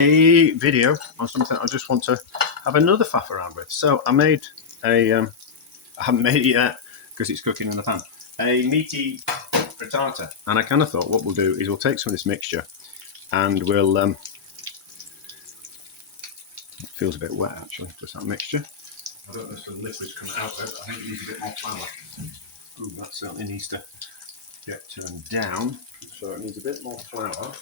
A video on something I just want to have another faff around with. So I made a, I haven't made it yet because it's cooking in the pan, a meaty frittata. And I kind of thought what we'll do is we'll take some of this mixture and we'll, it feels a bit wet actually, just that mixture. I don't know if the liquid's coming out of it, I think it needs a bit more flour. Ooh, that certainly needs to get turned down. So it needs a bit more flour.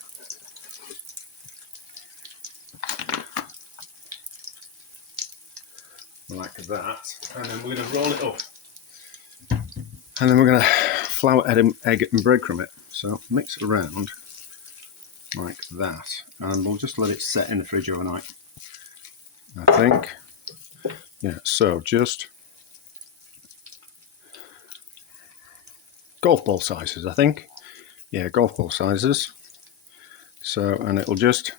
Like that, and then we're going to roll it up, and then we're going to flour, egg, and breadcrumb it. So mix it around like that, and we'll just let it set in the fridge overnight, I think. Yeah, so just golf ball sizes, I think. Yeah, golf ball sizes. So, and it'll just,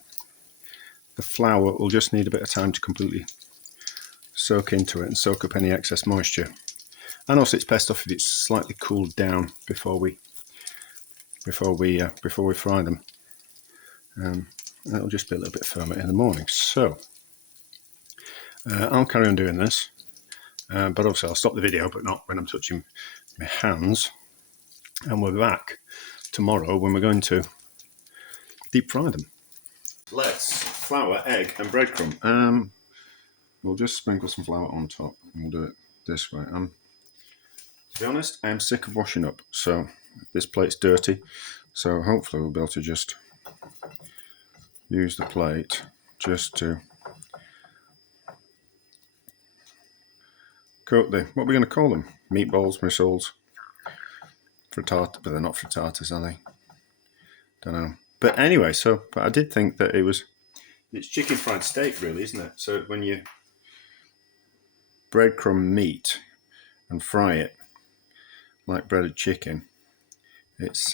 the flour will just need a bit of time to completely soak into it and soak up any excess moisture. And also it's best off if it's slightly cooled down before we fry them. And it'll just be a little bit firmer in the morning. So I'll carry on doing this, but obviously I'll stop the video, but not when I'm touching my hands. And we're back tomorrow when we're going to deep fry them. Let's flour, egg, and breadcrumb. We'll just sprinkle some flour on top, and we'll do it this way. To be honest, I'm sick of washing up, so this plate's dirty. So hopefully we'll be able to just use the plate just to coat the, what are we going to call them? Meatballs, missiles, frittata, but they're not frittatas, are they? Don't know. But anyway, so, but I did think that it's chicken fried steak really, isn't it? So when you breadcrumb meat and fry it like breaded chicken, it's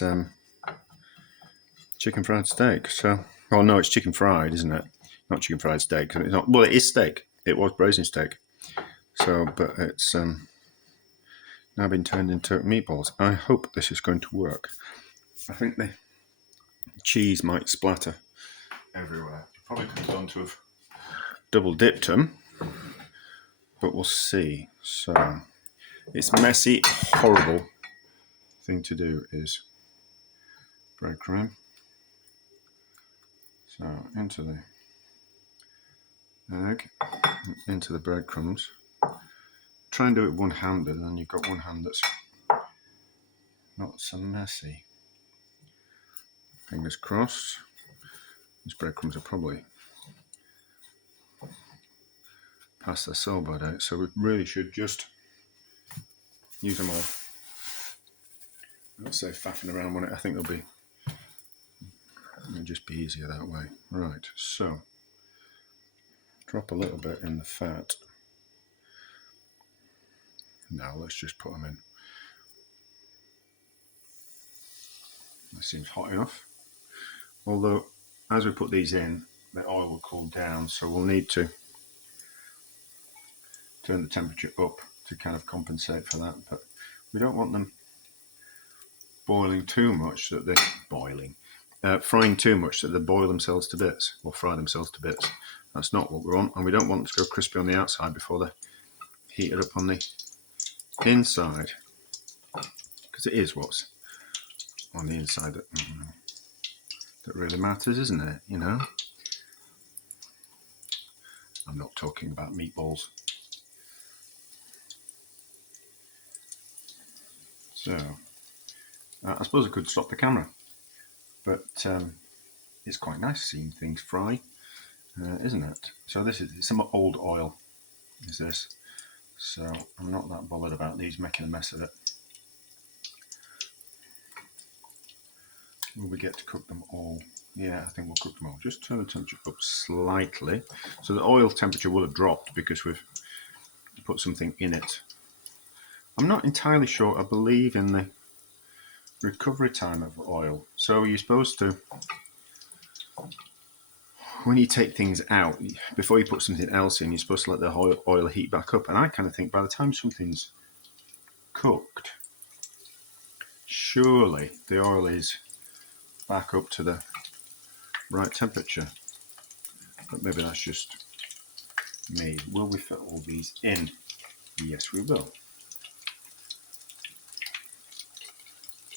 chicken fried steak. So, oh no, it's chicken fried, isn't it? Not chicken fried steak. It's not. Well, it is steak. It was braised steak. So, but it's now been turned into meatballs. I hope this is going to work. I think the cheese might splatter everywhere. Probably could have done to have double dipped them, but we'll see. So, it's messy, horrible thing to do is breadcrumb. So into the egg, into the breadcrumbs. Try and do it one-handed, and then you've got one hand that's not so messy. Fingers crossed. These breadcrumbs are probably past their sell-by date, so we really should just use them all. Let's say faffing around on it. I think it'll just be easier that way. Right, so drop a little bit in the fat. Now let's just put them in. That seems hot enough. Although, as we put these in, the oil will cool down, so we'll need to turn the temperature up to kind of compensate for that. But we don't want them boiling too much that they're frying too much that they boil themselves to bits or fry themselves to bits. That's not what we want, and we don't want them to go crispy on the outside before they're heated up on the inside, because it is what's on the inside that really matters, isn't it? You know, I'm not talking about meatballs. So I suppose I could stop the camera, but it's quite nice seeing things fry, isn't it? So this is some old oil, is this? So I'm not that bothered about these making a mess of it. Will we get to cook them all? Yeah, I think we'll cook them all. Just turn the temperature up slightly. So the oil temperature will have dropped because we've put something in it. I'm not entirely sure. I believe in the recovery time of oil. So you're supposed to, when you take things out, before you put something else in, you're supposed to let the oil heat back up. And I kind of think by the time something's cooked, surely the oil is back up to the right temperature. maybe that's just me. Will we fit all these in? Yes, we will.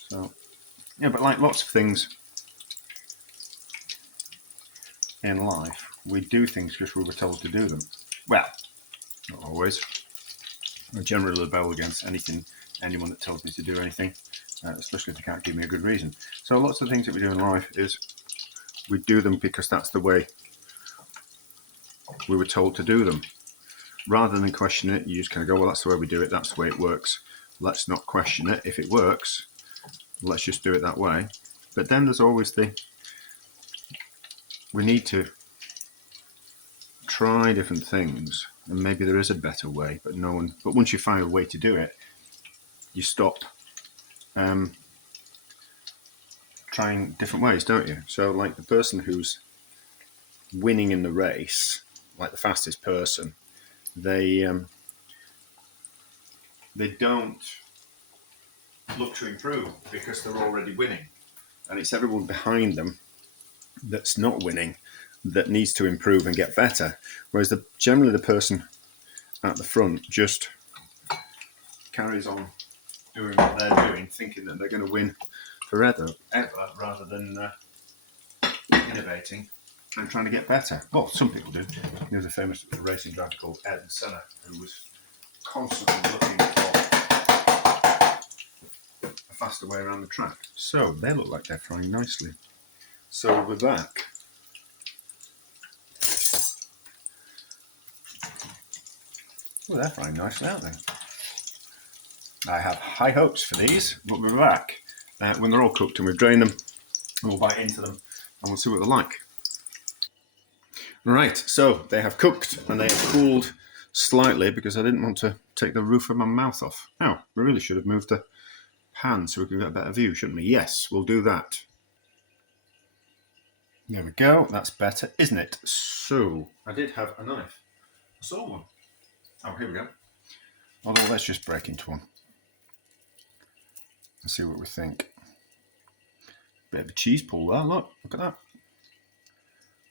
So, yeah, but like lots of things in life, we do things because we were told to do them. Well, not always. I generally rebel against anyone that tells me to do anything, especially if they can't give me a good reason. So lots of things that we do in life is we do them because that's the way we were told to do them. Rather than question it, you just kind of go, well, that's the way we do it, that's the way it works. Let's not question it. If it works, let's just do it that way. But then there's always we need to try different things, and maybe there is a better way, but once you find a way to do it, you stop trying different ways, don't you? So like the person who's winning in the race, like the fastest person, they don't look to improve because they're already winning, and it's everyone behind them that's not winning that needs to improve and get better. Whereas generally the person at the front just carries on doing what they're doing, thinking that they're going to win forever, rather than innovating and trying to get better. Well, some people do. There's a famous racing driver called Ed Senna who was constantly looking for a faster way around the track. So they look like they're frying nicely. So we're back. Well, they're frying nicely, aren't they? I have high hopes for these, but we're back. When they're all cooked and we've drained them, we'll bite into them and we'll see what they're like. Right, so they have cooked and they have cooled slightly because I didn't want to take the roof of my mouth off. Now, we really should have moved the pan so we can get a better view, shouldn't we? Yes, we'll do that. There we go, that's better, isn't it? So, I did have a knife. I saw one. Oh, here we go. Although, let's just break into one and see what we think. Bit of a cheese pull there, look at that.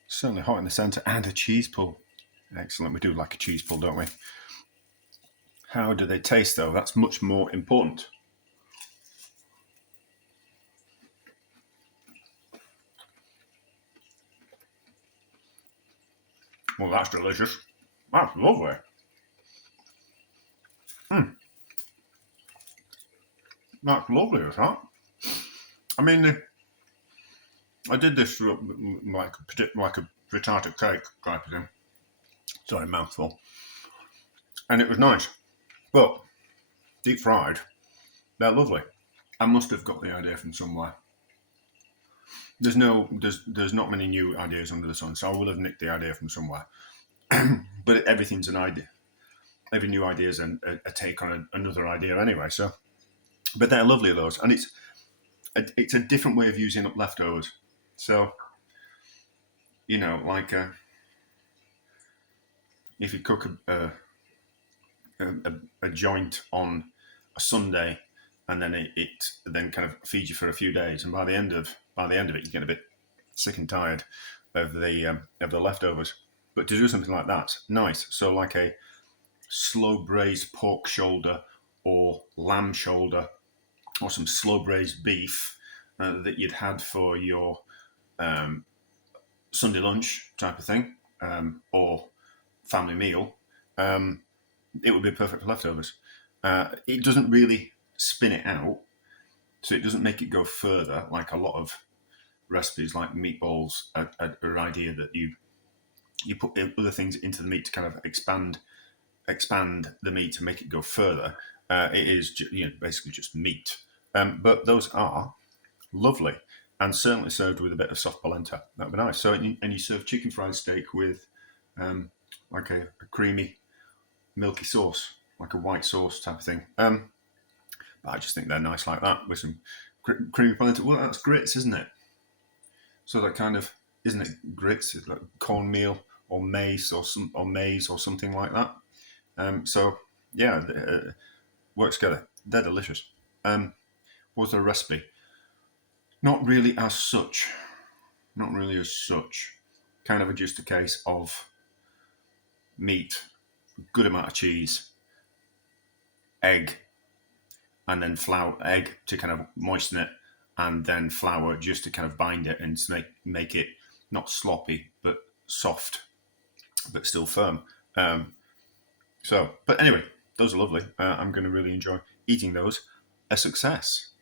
Certainly hot in the centre and a cheese pull. Excellent, we do like a cheese pull, don't we? How do they taste though? That's much more important. Well, that's delicious. That's lovely. That's lovely, is that? I mean, I did this like a frittata cake type of thing. Sorry, mouthful. And it was nice. But deep fried, they're lovely. I must have got the idea from somewhere. There's not many new ideas under the sun, so I will have nicked the idea from somewhere. But everything's an idea. Every new idea is a take on another idea anyway. So, but they're lovely, those, and it's a different way of using up leftovers. So, you know, like if you cook a joint on a Sunday, and then it then kind of feeds you for a few days, and by the end of it, you get a bit sick and tired of the leftovers. But to do something like that, nice. So like a slow braised pork shoulder or lamb shoulder or some slow braised beef that you'd had for your Sunday lunch type of thing, or family meal, it would be perfect for leftovers. It doesn't really spin it out, so it doesn't make it go further like a lot of recipes like meatballs are an idea that you put other things into the meat to kind of expand the meat to make it go further. It is basically just meat, but those are lovely and certainly served with a bit of soft polenta. That would be nice. So and you serve chicken fried steak with like a creamy milky sauce, like a white sauce type of thing. But I just think they're nice like that with some creamy polenta. Well, that's grits, isn't it? So that kind of, isn't it grits? It's like cornmeal or maize or something like that. So yeah, works together. They're delicious. What's the recipe? Not really as such. kind of just a case of meat, good amount of cheese, egg, and then flour, egg to kind of moisten it, and then flour just to kind of bind it and make it not sloppy but soft, but still firm. But anyway, those are lovely. I'm going to really enjoy eating those. A success.